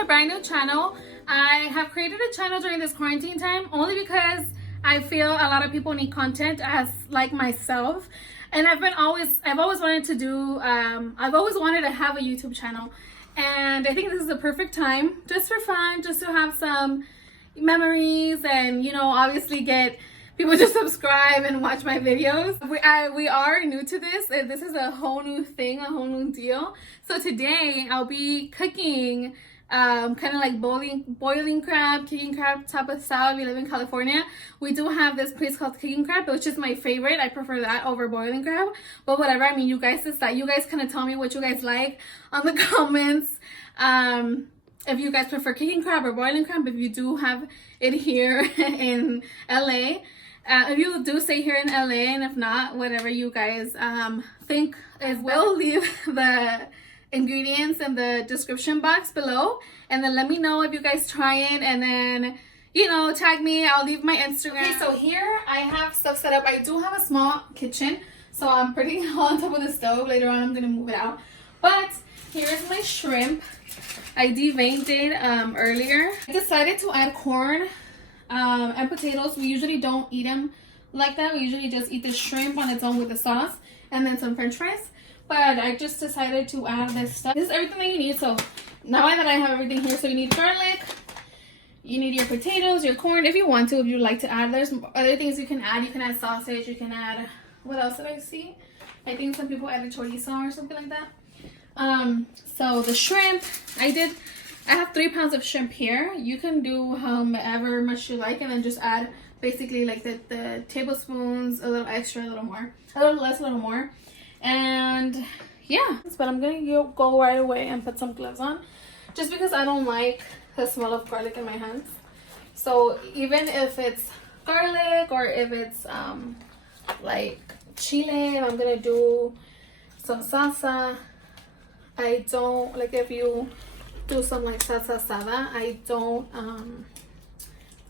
my brand new channel. I have created a channel during this quarantine time only because I feel a lot of people need content as like myself, and I've always wanted to do I've always wanted to have a YouTube channel, and I think this is the perfect time just for fun, just to have some memories and, you know, obviously get people to subscribe and watch my videos. We are new to this, and this is a whole new thing, a whole new deal. So today I'll be cooking kind of like boiling crab, kicking crab type of style. If you live in California, we do have this place called Kickin crab, which is my favorite. I prefer that over boiling crab, but whatever. I mean, you guys decide. You guys kind of tell me what you guys like on the comments. If you guys prefer kicking crab or boiling crab, if you do have it here in LA. If you do stay here in LA, and if not, whatever you guys think, I will leave the ingredients in the description box below, and then let me know if you guys try it, and then, you know, tag me. I'll leave my Instagram. Okay, so here I have stuff set up. I do have a small kitchen, so I'm putting it on top of the stove. Later on I'm gonna move it out, but here's my shrimp. I deveined it earlier. I decided to add corn and potatoes. We usually don't eat them like that. We usually just eat the shrimp on its own with the sauce and then some french fries. But I just decided to add this stuff. This is everything that you need. So now that I have everything here, so you need garlic, you need your potatoes, your corn, if you want to, if you like to add. There's other things you can add. You can add sausage, you can add, what else did I see? I think some people added chorizo or something like that. So the shrimp, I have 3 pounds of shrimp here. You can do however much you like, and then just add basically like the tablespoons, a little extra, a little more, a little less, a little more. And yeah, but I'm gonna go right away and put some gloves on, just because I don't like the smell of garlic in my hands. So even if it's garlic or if it's like chile, I'm gonna do some salsa. I don't like, if you do some like salsa asada, I don't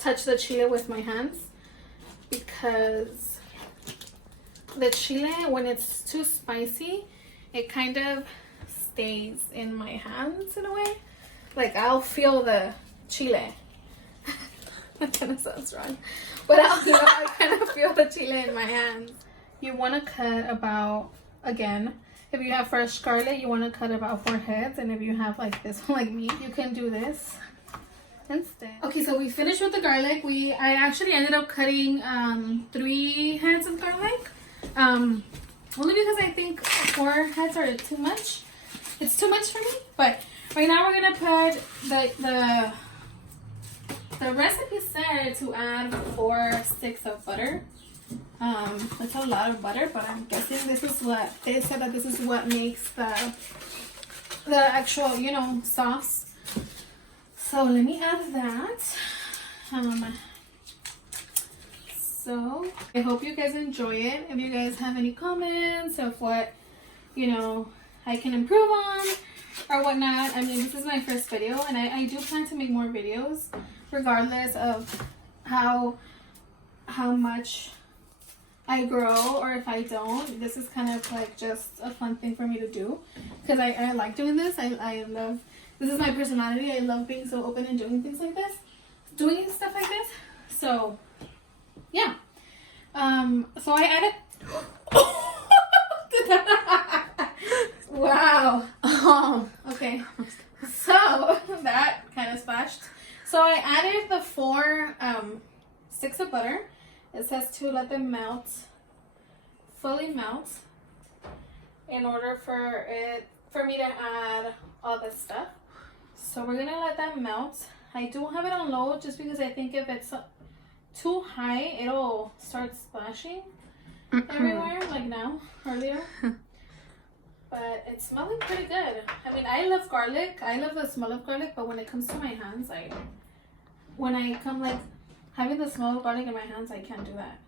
touch the chile with my hands, because the chile, when it's too spicy, it kind of stays in my hands in a way. Like, I'll feel the chile. That kind of sounds wrong, but I kind of feel the chile in my hands. You want to cut about, again, if you have fresh garlic, you want to cut about 4 heads, and if you have like this one like me, you can do this instead. Okay, so we finished with the garlic. I actually ended up cutting 3 heads of garlic, only because I think 4 heads are too much. It's too much for me. But right now we're gonna put the recipe said to add 4 sticks of butter. It's a lot of butter, but I'm guessing this is what they said, that this is what makes the actual, you know, sauce. So let me add that. So I hope you guys enjoy it. If you guys have any comments of what, you know, I can improve on or whatnot. I mean, this is my first video, and I do plan to make more videos regardless of how much I grow or if I don't. This is kind of like just a fun thing for me to do, because I like doing this. I love, this is my personality. I love being so open and doing things like this, doing stuff like this. So yeah, so I added wow. Okay, so that kind of splashed. So I added the 4 sticks of butter. It says to let them melt, fully melt, in order for me to add all this stuff. So we're gonna let that melt. I do have it on low, just because I think if it's too high, it'll start splashing everywhere, like now, earlier. But it's smelling pretty good. I mean, I love garlic. I love the smell of garlic, but when it comes to my hands, when I come like having the smell of garlic in my hands, I can't do that.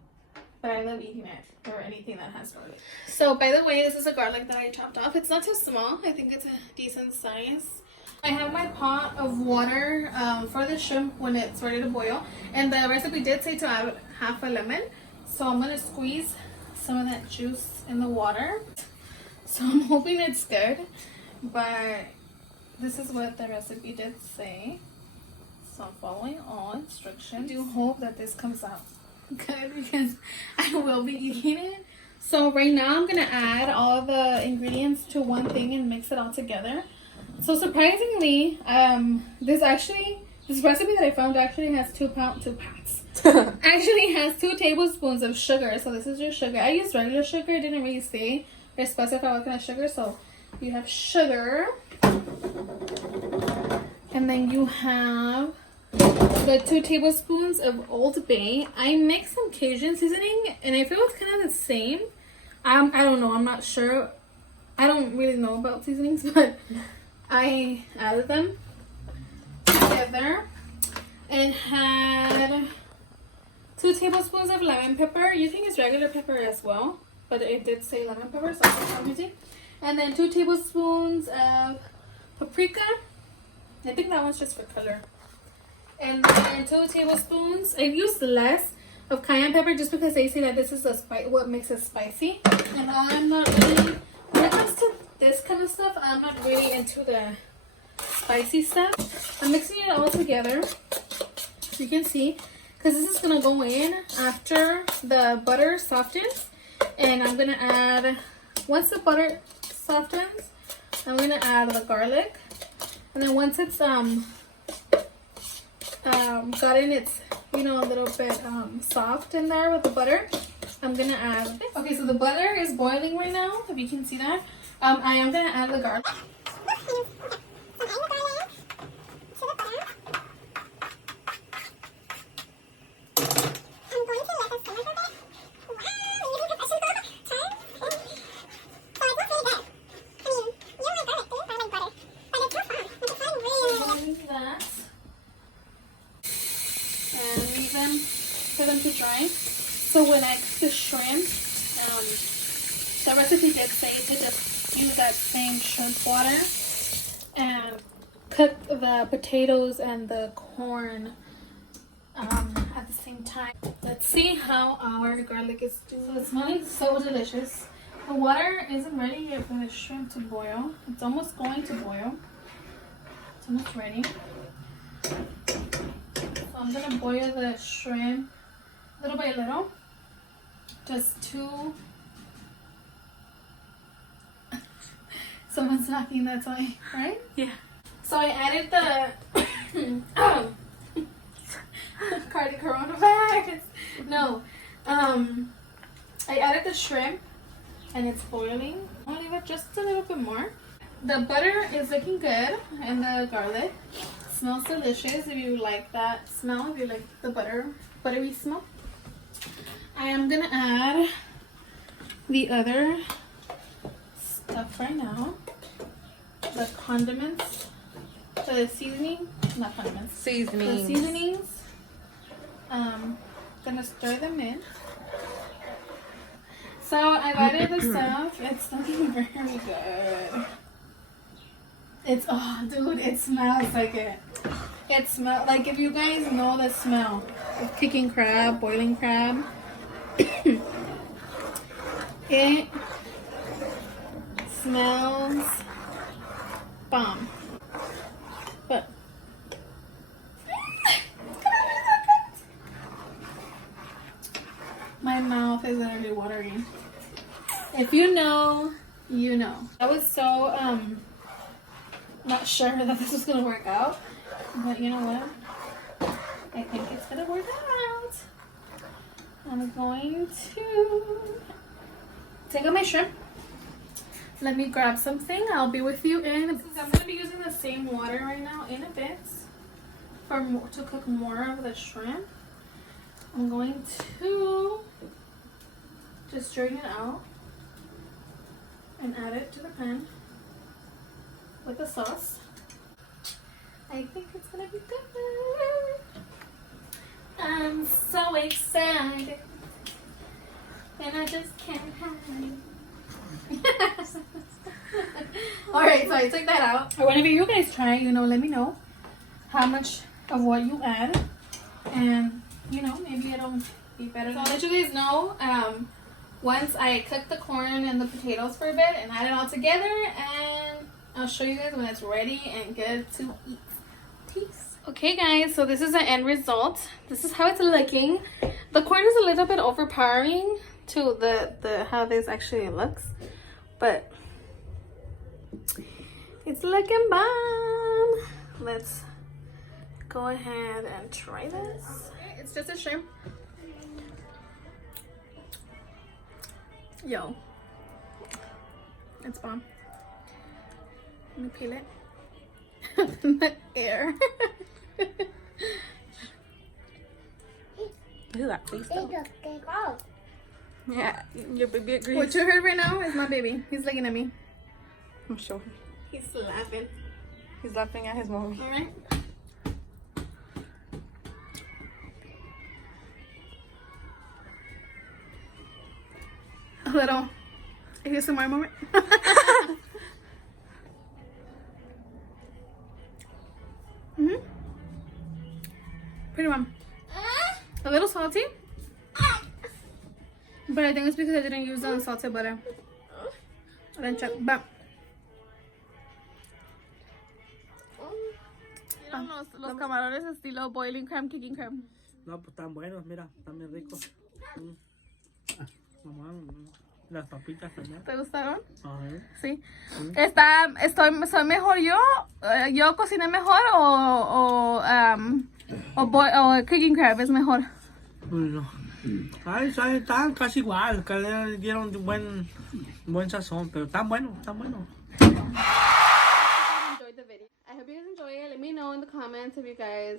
But I love eating it, or anything that has garlic. So by the way, this is a garlic that I chopped off. It's not too small. I think it's a decent size. I have my pot of water for the shrimp when it's ready to boil. And the recipe did say to add half a lemon. So I'm going to squeeze some of that juice in the water. So I'm hoping it's good. But this is what the recipe did say. So I'm following all instructions. I do hope that this comes out good because I will be eating it. So right now I'm gonna add all the ingredients to one thing and mix it all together. So surprisingly, this recipe that I found actually has 2 tablespoons of sugar. So this is your sugar. I used regular sugar. It didn't really say or specify what kind of sugar. So you have sugar, and then you have the 2 tablespoons of Old Bay. I mixed some Cajun seasoning, and I feel it's kind of the same. I don't know. I'm not sure. I don't really know about seasonings, but I added them together and had 2 tablespoons of lemon pepper. You can use regular pepper as well, but it did say lemon pepper, so that's what I'm using. And then 2 tablespoons of paprika. I think that one's just for color. And then 2 tablespoons. I used less of cayenne pepper just because they say that this is what makes it spicy. And I'm not really, when it comes to this kind of stuff, I'm not really into the spicy stuff. I'm mixing it all together, so you can see, because this is gonna go in after the butter softens. And I'm gonna add, once the butter softens, I'm gonna add the garlic. And then once it's gotten its, you know, a little bit soft in there with the butter, I'm gonna add this. Okay, so the butter is boiling right now, if you can see that. I am gonna add the garlic. For them to dry. So when I cook the shrimp, the recipe did say to just use that same shrimp water and cook the potatoes and the corn at the same time. Let's see how our garlic is doing. So it's smelling so delicious. The water isn't ready yet for the shrimp to boil. It's almost going to boil. It's almost ready. So I'm gonna boil the shrimp little by little, just 2. Someone's knocking, that's why, right? Yeah. So I added the coronavirus. No, I added the shrimp, and it's boiling. I'll leave it just a little bit more. The butter is looking good, and the garlic smells delicious. If you like that smell, if you like the buttery smell. I am gonna add the other stuff right now. The condiments, the seasoning, not condiments. Seasonings. The seasonings. Gonna stir them in. So I've added the stuff. It's looking very good. It's, oh dude, it smells like it. It smells like, if you guys know the smell of kicking crab, boiling crab. It smells bomb. But my mouth is literally watering. If you know, you know. I was so not sure that this was gonna work out, but you know what? I think it's gonna work out. I'm going to take out my shrimp. Let me grab something. I'll be with you in a bit. I'm going to be using the same water right now in a bit to cook more of the shrimp. I'm going to just drain it out and add it to the pan with the sauce. I think it's going to be good. I'm so excited, and I just can't hide. Alright, so I took that out. Or whenever you guys try, you know, let me know how much of what you add, and you know, maybe it'll be better. So I'll let you guys know once I cook the corn and the potatoes for a bit and add it all together, and I'll show you guys when it's ready and good to eat. Peace. Okay guys, so this is the end result. This is how it's looking. The corn is a little bit overpowering to the how this actually looks, but it's looking bomb. Let's go ahead and try this. Okay, it's just a shrimp. Yo, it's bomb. Let me peel it. The air. Look at that face though. Yeah, your baby agrees. What you heard right now is my baby. He's looking at me. I'm sure. He's laughing. He's laughing at his mommy. Alright. A little ASMR moment. Pretty warm. A little salty. But I think it's because I didn't use the unsalted butter. I didn't check. But los camarones estilo boiling crab, kicking crab. No, pues están buenos, mira, están bien ricos. Mamá, las papitas también. ¿Te gustaron? Ajá. Sí. ¿Soy mejor yo? ¿Yo cociné mejor o kicking crab es mejor? No. Ay, están casi igual, que le dieron buen sazón, pero están buenos, están buenos. I hope you guys enjoy it. Let me know in the comments if you guys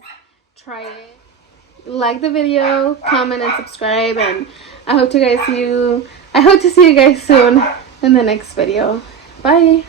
try it. Like the video, comment, and subscribe. And I hope to see you guys soon in the next video. Bye.